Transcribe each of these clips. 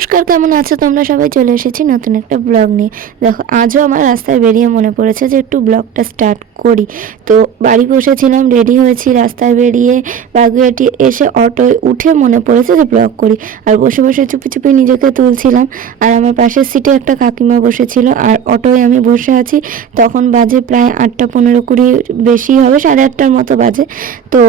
নমস্কার, কেমন আছো তোমরা সবাই? চলে এসেছি নতুন একটা ব্লগ নিয়ে। দেখো, আজও আমার রাস্তায় বেরিয়ে মনে পড়েছে যে একটু ব্লগটা স্টার্ট করি। তো বাড়ি বসেছিলাম, রেডি হয়েছি, রাস্তায় বেরিয়ে বাগুইআটি এসে অটোয় উঠে মনে পড়েছে যে ব্লগ করি। আর বসে বসে চুপি চুপি নিজেকে তুলছিলাম। আর আমার পাশের সিটে একটা কাকিমা বসেছিল, আর অটোয় আমি বসে আছি। তখন বাজে প্রায় 8:15-20 বেশি হবে, 8:30টার মতো বাজে। তো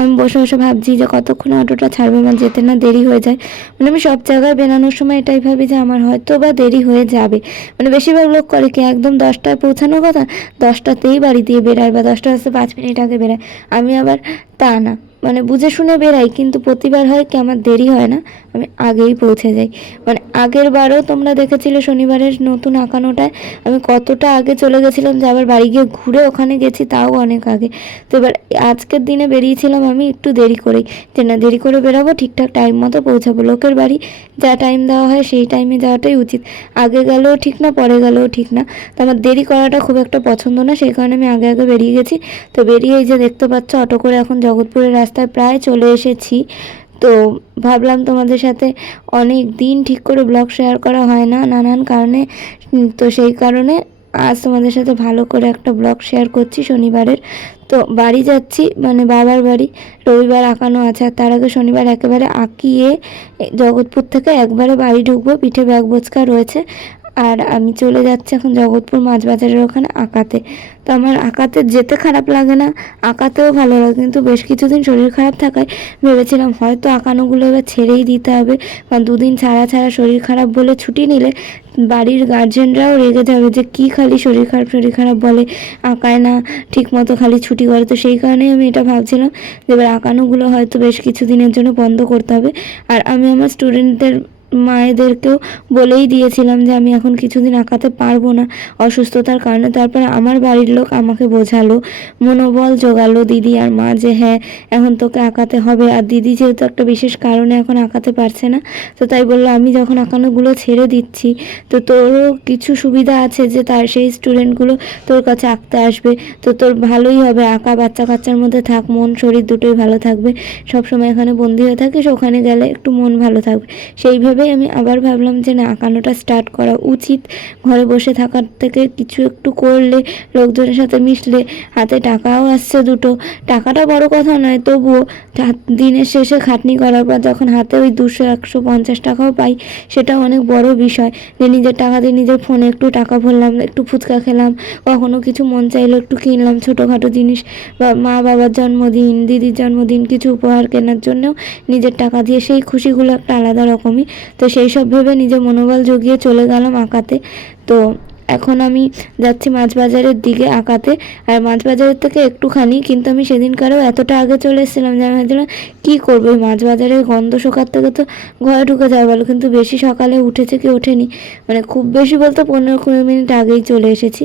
আমি বসে বসে ভাবছি যে কতক্ষণে অটোটা ছাড়বে, আমার যেতে না দেরি হয়ে যায়। মানে আমি সব জায়গায় বেরানোর সময় এটাই ভাবি যে আমার হয়তো বা দেরি হয়ে যাবে। মানে বেশিরভাগ লোক করে কি, একদম 10টায় পৌঁছানোর কথা 10টাতেই বাড়ি দিয়ে বেরায়, বা 10টা আসতে 5 মিনিট আগে বেরায়। আমি আবার তা না, মানে বুঝে শুনে বেরাই, কিন্তু প্রতিবার হয় কি আমার দেরি হয় না, আমি আগেই পৌঁছে যাই। মানে আগের বারও তোমরা দেখেছিলে শনিবারের নতুন আঁকানোটায় আমি কতটা আগে চলে গেছিলাম, যে আবার বাড়ি গিয়ে ঘুরে ওখানে গেছি, তাও অনেক আগে। তো এবার আজকের দিনে বেরিয়েছিলাম আমি একটু দেরি করেই, যে না দেরি করে বেরাবো, ঠিকঠাক টাইম মতো পৌঁছাবো। লোকের বাড়ি যা টাইম দেওয়া হয় সেই টাইমে যাওয়াটাই উচিত। আগে গেলেও ঠিক না, পরে গেলেও ঠিক না। তো আমার দেরি করাটা খুব একটা পছন্দ না, সেই কারণে আমি আগে আগে বেরিয়ে গেছি। তো বেরিয়ে এই যে দেখতে পাচ্ছ, অটো করে এখন জগৎপুরের রাস্তায় প্রায় চলে এসেছি। তো ভাবলাম তোমাদের সাথে অনেক দিন ঠিক করে ব্লগ শেয়ার করা হয় না নানান কারণে। তো সেই কারণে আজ তোমাদের সাথে ভালো করে একটা ব্লগ শেয়ার করছি শনিবারের। তো বাড়ি যাচ্ছি, মানে বাবার বাড়ি। রবিবার আঁকানো আছে, আর তার আগে শনিবার একেবারে আঁকিয়ে জগৎপুর থেকে একবারে বাড়ি ঢুকবো। পিঠে ব্যাগ বোচকা রয়েছে। আর আমি চলে যাচ্ছি এখন জগৎপুর মাছ বাজারের ওখানে আঁকাতে। তো আমার আঁকাতে যেতে খারাপ লাগে না, আঁকাতেও ভালো লাগে, কিন্তু বেশ কিছুদিন শরীর খারাপ থাকায় ভেবেছিলাম হয়তো আঁকানোগুলো এবার ছেড়েই দিতে হবে। কারণ দুদিন ছাড়া ছাড়া শরীর খারাপ বলে ছুটি নিলে বাড়ির গার্জেনরাও রেগে যাবে, যে কি খালি শরীর খারাপ বলে, আঁকায় না ঠিক মতো, খালি ছুটি করে। তো সেই কারণেই আমি এটা ভাবছিলাম যে এবার আঁকানোগুলো হয়তো বেশ কিছুদিনের জন্য বন্ধ করতে হবে। আর আমি আমার স্টুডেন্টদের মায়েদেরকেও বলেই দিয়েছিলাম যে আমি এখন কিছুদিন আঁকাতে পারবো না অসুস্থতার কারণে। তারপরে আমার বাড়ির লোক আমাকে বোঝালো, মনোবল জোগালো দিদি আর মা, যে হ্যাঁ এখন তোকে আঁকাতে হবে। আর দিদি যেহেতু একটা বিশেষ কারণে এখন আঁকাতে পারছে না, তো তাই বললো আমি যখন আঁকানোগুলো ছেড়ে দিচ্ছি, তো তোরও কিছু সুবিধা আছে, যে তার সেই স্টুডেন্টগুলো তোর কাছে আঁকতে আসবে, তো তোর ভালোই হবে। আঁকা বাচ্চা কাচ্চার মধ্যে থাক, মন শরীর দুটোই ভালো থাকবে। সবসময় এখানে বন্দি হয়ে থাকিস, ওখানে গেলে একটু মন ভালো থাকবে। সেইভাবেই আমি আবার ভাবলাম যে না, আঁকানোটা স্টার্ট করা উচিত। ঘরে বসে থাকার থেকে কিছু একটু করলে, লোকজনের সাথে মিশলে, হাতে টাকাও আসছে দুটো। টাকাটা বড় কথা নয়, তবুও দিনের শেষে খাটনি করার পর যখন হাতে ওই 200-150 টাকাও পাই, সেটা অনেক বড় বিষয়। যে নিজের টাকা দিয়ে নিজের ফোনে একটু টাকা ভরলাম, একটু ফুচকা খেলাম, কখনো কিছু মন চাইলো একটু কিনলাম ছোটোখাটো জিনিস, বা মা বাবার জন্মদিন, দিদির জন্মদিন, কিছু উপহার কেনার জন্যও নিজের টাকা দিয়ে, সেই খুশিগুলো একটা আলাদা রকমই। তো সেই সব ভেবে নিজের মনোবল জুগিয়ে চলে গেলাম আঁকাতে। তো এখন আমি যাচ্ছি মাছ বাজারের দিকে আঁকাতে। আর মাছ বাজারের থেকে একটুখানি, কিন্তু আমি সেদিনকারও এতটা আগে চলে এসেছিলাম যে আমি ভাবছিলাম কী করবো, এই মাছ বাজারের গন্ধ শোকার থেকে তো ঘরে ঢুকে যাওয়া ভালো। কিন্তু বেশি সকালে উঠেছে কি ওঠেনি, মানে খুব বেশি বলতে 15-20 মিনিট আগেই চলে এসেছি।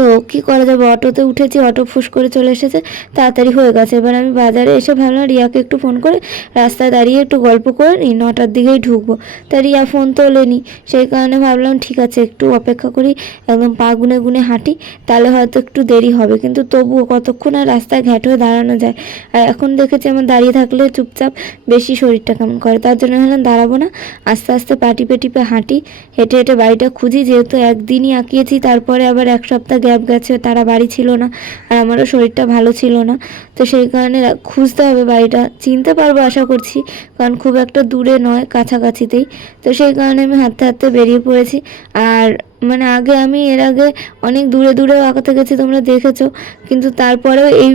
তো কী করা যাবে, অটোতে উঠেছি, অটো ফুস করে চলে এসেছে, তাড়াতাড়ি হয়ে গেছে। এবার আমি বাজারে এসে ভাবলাম রিয়াকে একটু ফোন করে রাস্তায় দাঁড়িয়ে একটু গল্প করে নিই, 9টার দিকেই ঢুকবো। তা রিয়া ফোন তোলেনি, সেই কারণে ভাবলাম ঠিক আছে একটু অপেক্ষা করি, একদম পা গুনে গুনে হাঁটি, তাহলে হয়তো একটু দেরি হবে। কিন্তু তবুও কতক্ষণ আর রাস্তায় ঘ্যাট হয়ে দাঁড়ানো যায়। আর এখন দেখেছি আমার দাঁড়িয়ে থাকলে চুপচাপ বেশি শরীরটা কেমন করে, তার জন্য ভাবলাম দাঁড়াবো না, আস্তে আস্তে পা টিপে টিপে হাঁটি, হেঁটে হেঁটে বাড়িটা খুঁজি। যেহেতু একদিনই আঁকিয়েছি, তারপরে আবার এক সপ্তাহ গ্যাপ গেছে, তারা বাড়ি ছিল না, আর আমারও শরীরটা ভালো ছিল না। তো সেই কারণে খুঁজতে হবে বাড়িটা, চিনতে পারবো আশা করছি, কারণ খুব একটা দূরে নয়, কাছাকাছিতেই। তো সেই কারণে আমি হাঁটতে হাঁটতে বেরিয়ে পড়েছি। আর মানে আমি এর আগে অনেক দূরে দূরেও আঁকাতে গেছি, তোমরা দেখেছো, কিন্তু তারপরেও এই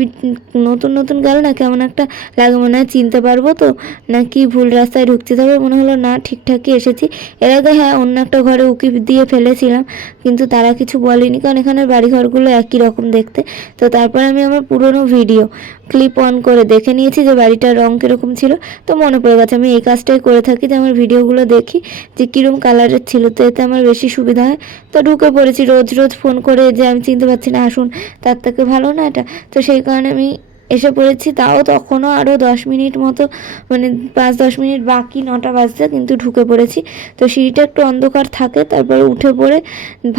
নতুন নতুন গেল না কেমন একটা লাগে, মনে হয় চিনতে পারবো তো, না কি ভুল রাস্তায় ঢুকছি। তবে মনে হলো না, ঠিকঠাকই এসেছি। এর আগে হ্যাঁ অন্য একটা ঘরে উকি দিয়ে ফেলেছিলাম, কিন্তু তারা কিছু বলেনি, কারণ এখানের বাড়িঘরগুলো একই রকম দেখতে। তো তারপরে আমি আমার পুরনো ভিডিও ক্লিপ অন করে দেখে নিয়েছি যে বাড়িটার রং কীরকম ছিল। তো মনে পড়ে গেছে, আমি এই কাজটাই করে থাকি, যে আমার ভিডিওগুলো দেখি যে কীরকম কালারের ছিল, তো এতে আমার বেশি সুবিধা হয়। তো ঢুকে পড়েছি, রোজ রোজ ফোন করে যে আমি চিনতে পারছি না আসুন, তার থেকে ভালো না এটা। তো সেই কারণে আমি এসে পড়েছি, তাও তখনও আরও 10 মিনিট মতো, মানে 5-10 মিনিট বাকি 9টা বাজতে, কিন্তু ঢুকে পড়েছি। তো সিঁড়িটা একটু অন্ধকার থাকে, তারপরে উঠে পড়ে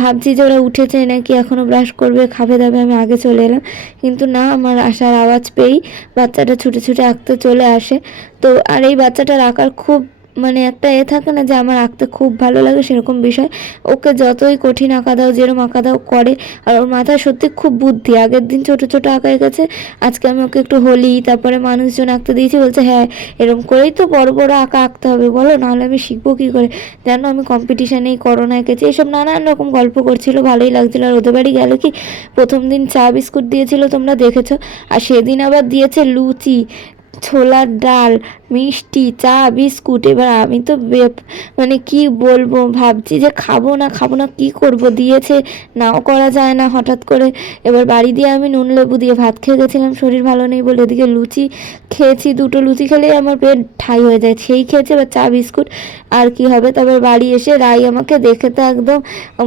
ভাবছি যে ওরা উঠেছে নাকি এখনও ব্রাশ করবে, খাবে দাবে, আমি আগে চলে এলাম। কিন্তু না, আমার আসার আওয়াজ পেয়েই বাচ্চাটা ছুটে ছুটে আঁকতে চলে আসে। তো আর এই বাচ্চাটার আঁকার খুব মানে একটা থাকে না যে আমার আঁকতে খুব ভালো লাগে, সেরকম বিষয়। ওকে যতই কঠিন আঁকা দাও, যেরকম আঁকা দাও করে। আর ওর মাথায় সত্যি খুব বুদ্ধি। আগের দিন ছোট ছোট আঁকা এঁকেছে, আজকে আমি ওকে একটু হোলি, তারপরে মানুষজন আঁকতে দিয়েছি, বলছে হ্যাঁ এরকম করেই তো বড় বড় আঁকা আঁকতে হবে বলো, নাহলে আমি শিখবো কী করে। জানো আমি কম্পিটিশানেই করোনা এঁকেছি, এইসব নানান রকম গল্প করছিল, ভালোই লাগছিল। আর ওদের বাড়ি গেল কি, প্রথম দিন চা বিস্কুট দিয়েছিল, তোমরা দেখেছো। আর সেদিন আবার দিয়েছে লুচি, ছোলার ডাল, মিষ্টি, চা, বিস্কুট। এবার আমি তো মানে কি বলবো, ভাবছি যে খাবো না খাবো না, কি করব, দিয়েছে নাও করা যায় না হঠাৎ করে। এবার বাড়ি দিয়ে আমি নুন লেবু দিয়ে ভাত খেয়ে গেছিলাম, শরীর ভালো নেই বলে। এদিকে লুচি খেয়েছি, দুটো লুচি খেলেই আমার পেট ঠাই হয়ে যায়, সেই খেয়েছে। এবার চা বিস্কুট আর কি হবে। তারপর বাড়ি এসে রাই আমাকে দেখে তো একদম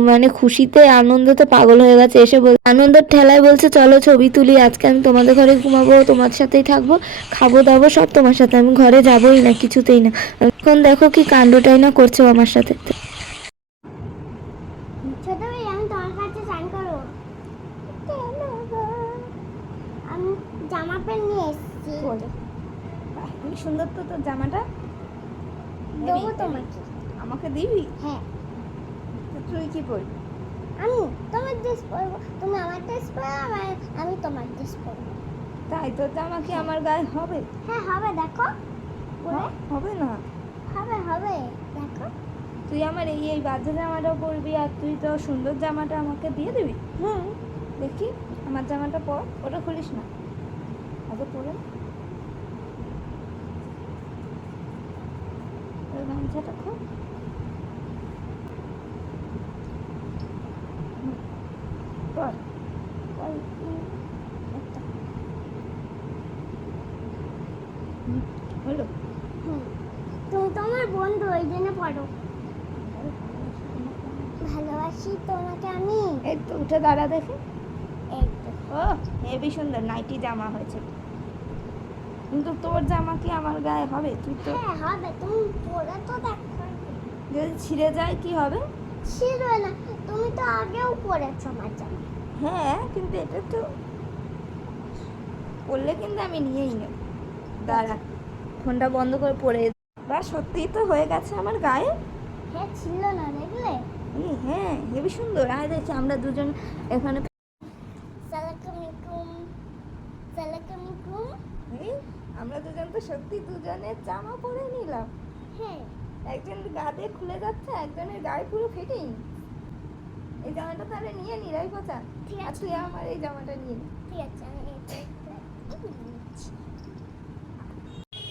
মানে খুশিতে আনন্দতে পাগল হয়ে গেছে। এসে আনন্দের ঠেলায় বলছে চলো ছবি তুলি, আজকে আমি তোমাদের ঘরে ঘুমাবো, তোমার সাথেই থাকবো, খাবো দাবো সব তোমার সাথে, আমি ঘরে যাবোই না, কিছুতেই না। এখন দেখো কি কাণ্ডটাই না করছো আমার সাথে। ছোট ভাই আমি তোমার কাছে চান করবো। আমি জামা প্যান্ট নিয়ে এসেছি। খুব সুন্দর তো তোর জামাটা। দেবো তোমাকে। আমাকে দিবি? হ্যাঁ। তুই কি পরবি? আমি তোমার ড্রেস পরবো, তুমি আমার ড্রেস পরবে, আমি তোমার ড্রেস পরবো। তাই তোর জামা কি আমার গায়ে হবে? হ্যাঁ হবে, দেখো হবে না। হবে হবে, দেখো। তুই আমার এই বাজে জামাটাও পরবি, আর তুই তো সুন্দর জামাটা আমাকে দিয়ে দিবি? হুম। দেখি আমার জামাটা পর, ওটা খুলিস না, আগে পরে ওই গামছাটা খুব পর। হলো? হুম। তুমি তোমার বন্ধু, ওই জন্য পড়ো। ভালোবাসি তোমাকে আমি। এই তো উঠে দাঁড়া দেখে। এই তো। ও হেবি সুন্দর নাইটি জামা হয়েছে, কিন্তু তোর জামা কি আমার গায়ে হবে? তুই তো হ্যাঁ হবে, তুমি পরে তো দেখো। যদি ছিঁড়ে যায় কি হবে? ছিড়বে না, তুমি তো আগেও পরেছো আমার জামা। হ্যাঁ কিন্তু এটা তো পড়লে কিন্তু আমি নিয়েই নেব। দাঁড়া, ফোনটা বন্ধ করে পড়ে। বা সত্যিই তো হয়ে গেছে আমার গায়ে। হ্যাঁ ছিল না, দেখলে? হ্যাঁ হেবি সুন্দর। আয় দেখি আমরা দুজন এখানে। সালাকামিকুম, সালাকামিকুম। এই, আমরা দুজন তো সত্যি দুজনের জামা পরে নিলাম। হ্যাঁ। একজন গা দিয়ে খুলে যাচ্ছে, একজনের গায়ে পুরো ফিটিং। এই জামাটা তাহলে নিয়ে নি রাই পচা। ঠিক আর আছে। তুই আমার এই জামাটা নিয়ে নি। ঠিক আছে, আমি এটা নিচ্ছি।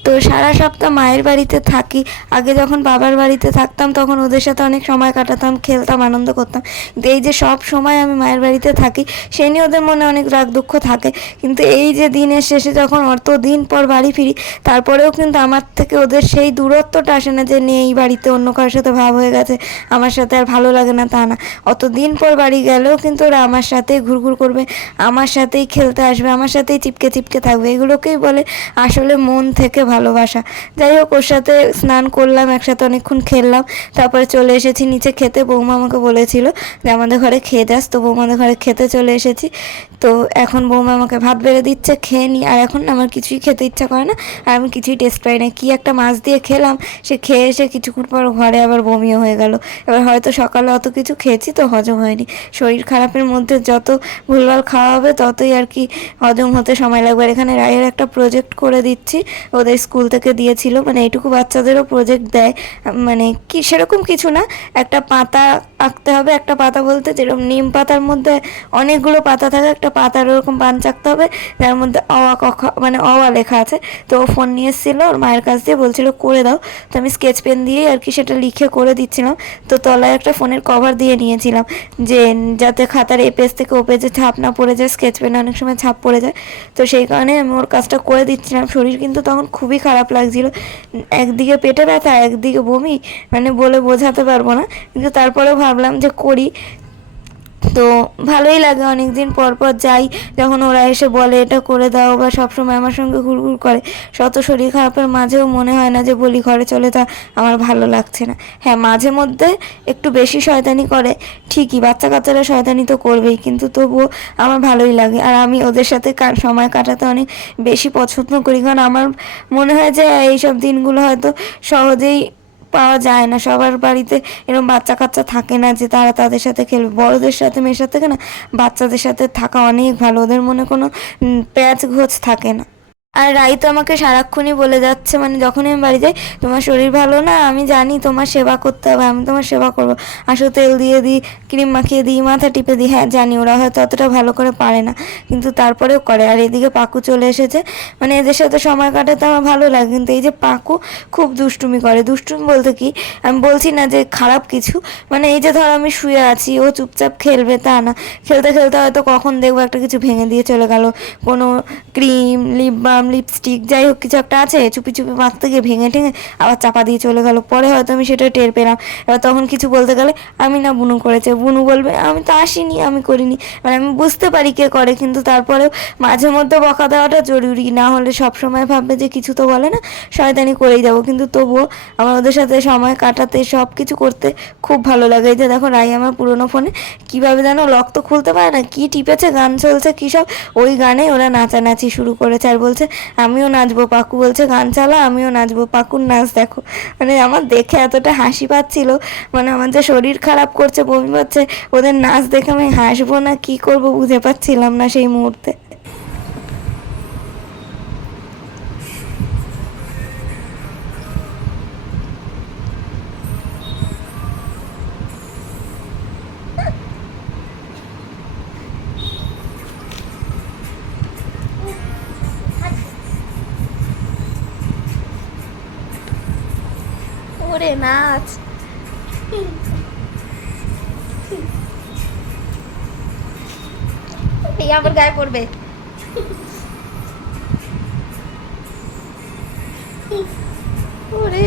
তো সারা সপ্তাহ মায়ের বাড়িতে থাকি। আগে যখন বাবার বাড়িতে থাকতাম তখন ওদের সাথে অনেক সময় কাটাতাম, খেলতাম, আনন্দ করতাম। কিন্তু এই যে সব সময় আমি মায়ের বাড়িতে থাকি, সেই নিয়ে ওদের মনে অনেক রাগ দুঃখ থাকে। কিন্তু এই যে দিনের শেষে যখন অত দিন পর বাড়ি ফিরি, তারপরেও কিন্তু আমার থেকে ওদের সেই দূরত্বটা আসে না যে নেই বাড়িতে, অন্য কারোর সাথে ভাব হয়ে গেছে, আমার সাথে আর ভালো লাগে না, তা না। অত দিন পর বাড়ি গেলেও কিন্তু ওরা আমার সাথেই ঘুরঘুর করবে, আমার সাথেই খেলতে আসবে, আমার সাথেই চিপকে চিপকে থাকবে। এগুলোকেই বলে আসলে মন থেকে ভালোবাসা। যাই হোক, ওর সাথে স্নান করলাম, একসাথে অনেকক্ষণ খেললাম, তারপরে চলে এসেছি নিচে খেতে। বৌমা আমাকে বলেছিল যে আমাদের ঘরে খেয়ে যাস, তো বৌমাদের ঘরে খেতে চলে এসেছি। তো এখন বৌমা আমাকে ভাত বেড়ে দিচ্ছে, খেয়ে নিই। আর এখন আমার কিছুই খেতে ইচ্ছা করে না, আর আমি কিছুই টেস্ট পাই না। কি একটা মাছ দিয়ে খেলাম, সে খেয়ে এসে কিছুক্ষণ পর ঘরে আবার বমিও হয়ে গেল। এবার হয়তো সকালে অত কিছু খেয়েছি তো হজম হয়নি। শরীর খারাপের মধ্যে যত ভুলভাল খাওয়া হবে ততই আর কি হজম হতে সময় লাগবে। আর এখানে রায়ের একটা প্রজেক্ট করে দিচ্ছি, ওদের স্কুল থেকে দিয়েছিল। মানে এইটুকু বাচ্চাদেরও প্রজেক্ট দেয়, মানে কি সেরকম কিছু না, একটা পাতা আঁকতে হবে। একটা পাতা বলতে যেরকম নিম পাতার মধ্যে অনেকগুলো পাতা থাকে, একটা পাতার ওরকম পাঞ্চ আঁকতে হবে, যার মধ্যে অ ক খ মানে অ লেখা আছে। তো ও ফোন নিয়ে এসেছিলো ওর মায়ের কাছ দিয়ে, বলছিল করে দাও। তো আমি স্কেচ পেন দিয়েই আর কি সেটা লিখে করে দিচ্ছিলাম। তো তলায় একটা ফোনের কভার দিয়ে নিয়েছিলাম, যে যাতে খাতার এ পেজ থেকে ও পেজে ছাপ না পড়ে যায়, স্কেচ পেনে অনেক সময় ছাপ পড়ে যায়। তো সেই কারণে আমি ওর কাজটা করে দিচ্ছিলাম। শরীর কিন্তু তখন খুবই খারাপ লাগছিল, একদিকে পেটে ব্যথা, একদিকে বমি, মানে বলে বোঝাতে পারবো না। কিন্তু তারপরেও ভাবলাম যে করি, তো ভালোই লাগে। অনেক দিন পর পর যাই, যখন ওরা এসে বলে এটা করে দাও, বা সবসময় আমার সঙ্গে ঘুরঘুর করে, শত শরীর খারাপের মাঝেও মনে হয় না যে বলি ঘরে চলে তা আমার ভালো লাগছে না। হ্যাঁ মাঝে মধ্যে একটু বেশি শয়তানি করে ঠিকই, বাচ্চা কাচ্চারা শয়তানি তো করবেই, কিন্তু তবুও আমার ভালোই লাগে। আর আমি ওদের সাথে সময় কাটাতে অনেক বেশি পছন্দ করি, কারণ আমার মনে হয় যে এইসব দিনগুলো হয়তো সহজেই পাওয়া যায় না, সবার বাড়িতে এরকম বাচ্চা কাচ্চা থাকে না যে তারা তাদের সাথে খেলবে। বড়দের সাথে মেশার থেকে না বাচ্চাদের সাথে থাকা অনেক ভালো, ওদের মনে কোনো প্যাচ ঘোচ থাকে না। আর রাই তো আমাকে সারাক্ষণই বলে যাচ্ছে, মানে যখনই আমি বাড়ি যাই, তোমার শরীর ভালো না, আমি জানি তোমার সেবা করতে হবে, আমি তোমার সেবা করবো, আসো তেল দিয়ে দিই, ক্রিম মাখিয়ে দিই, মাথা টিপে দিই। হ্যাঁ জানি ওরা হয়তো অতটা ভালো করে পারে না, কিন্তু তারপরেও করে। আর এদিকে পাকু চলে এসেছে, মানে এদের সাথে সময় কাটাতে আমার ভালো লাগে, কিন্তু এই যে পাকু খুব দুষ্টুমি করে। দুষ্টুমি বলতে কি, আমি বলছি না যে খারাপ কিছু, মানে এই যে ধর আমি শুয়ে আছি, ও চুপচাপ খেলবে তা না, খেলতে খেলতে হয়তো কখন দেখবো একটা কিছু ভেঙে দিয়ে চলে গেল, কোনো ক্রিম, লিপ বাম, লিপস্টিক, যাই হোক কিছু একটা আছে, চুপি চুপি মাখতে গিয়ে ভেঙে ঠেঙে আবার চাপা দিয়ে চলে গেল। পরে হয়তো আমি সেটা টের পেলাম। এবার তখন কিছু বলতে গেলে আমি না বুনু করেছে, বুনু বলবে আমি তো আসিনি, আমি করিনি। মানে আমি বুঝতে পারি কে করে, কিন্তু তারপরেও মাঝে মধ্যে বকা দেওয়াটা জরুরি, না হলে সবসময় ভাববে যে কিছু তো বলে না, শয়তানি করেই যাবো। কিন্তু তবুও আমার ওদের সাথে সময় কাটাতে, সব কিছু করতে খুব ভালো লাগে। এই যে দেখো রাই আমার পুরোনো ফোনে কীভাবে যেন লক তো খুলতে পারে না, কি টিপেছে, গান চলছে কী সব, ওই গানে ওরা নাচানাচি শুরু করেছে। আর বলছে আমিও নাচবো, পাকু বলছে গান চালা, আমিও নাচবো, পাকুর নাচ দেখো। মানে আমার দেখে এতটা হাসি পাচ্ছিল, মানে আমার যে শরীর খারাপ করছে, বমি পাচ্ছে, ওদের নাচ দেখে আমি হাসবো না কি করব বুঝে পাচ্ছিলাম না সেই মুহূর্তে। ওরে নাচ, এই আবার গায়ে পড়বে। ওরে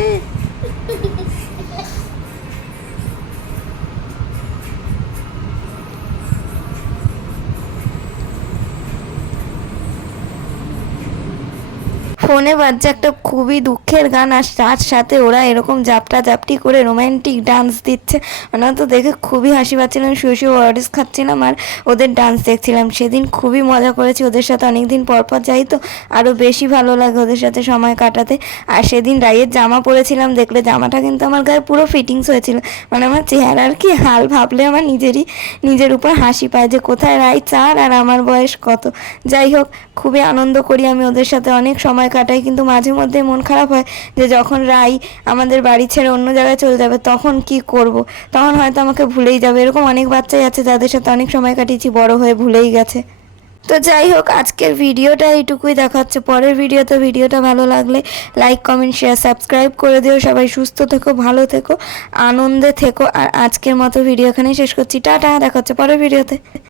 ফোনে বাজছে একটা খুবই দুঃখের গান, আর তার সাথে ওরা এরকম জাপটা জাপটি করে রোম্যান্টিক ডান্স দিচ্ছে, মানে তো দেখে খুবই হাসি পাচ্ছিলাম। শুয়ে শুয়ে ওয়ারিস খাচ্ছিলাম আর ওদের ডান্স দেখছিলাম। সেদিন খুবই মজা করেছি ওদের সাথে, অনেকদিন পর পর যাই তো আরও বেশি ভালো লাগে ওদের সাথে সময় কাটাতে। আর সেদিন রাইয়ের জামা পরেছিলাম, দেখলে জামাটা কিন্তু আমার গায়ে পুরো ফিটিংস হয়েছিল, মানে আমার চেহারার কি হাল ভাবলে আমার নিজের উপর হাসি পায় যে কোথায় রাই 4 আর আমার বয়স কত। যাই হোক, খুবই আনন্দ করি আমি ওদের সাথে, অনেক সময় কাটাই। কিন্তু মাঝে মধ্যে মন খারাপ হয় যে যখন রাই আমাদের বাড়ি ছেড়ে অন্য জায়গায় চলে যাবে তখন কি করব, তখন হয়তো আমাকে ভুলেই যাবে। এরকম অনেক বাচ্চাই আছে যাদের সাথে অনেক সময় কাটিয়েছি, বড় হয়ে ভুলেই গেছে। তো যাই হোক, আজকের ভিডিওটা এইটুকুই, দেখা হচ্ছে পরের ভিডিওতে। ভিডিওটা ভালো লাগলে লাইক, কমেন্ট, শেয়ার, সাবস্ক্রাইব করে দিও। সবাই সুস্থ থেকো, ভালো থেকো, আনন্দে থেকো। আর আজকের মতো ভিডিও এখানেই শেষ করছি। টাটা, দেখা হচ্ছে পরের ভিডিওতে।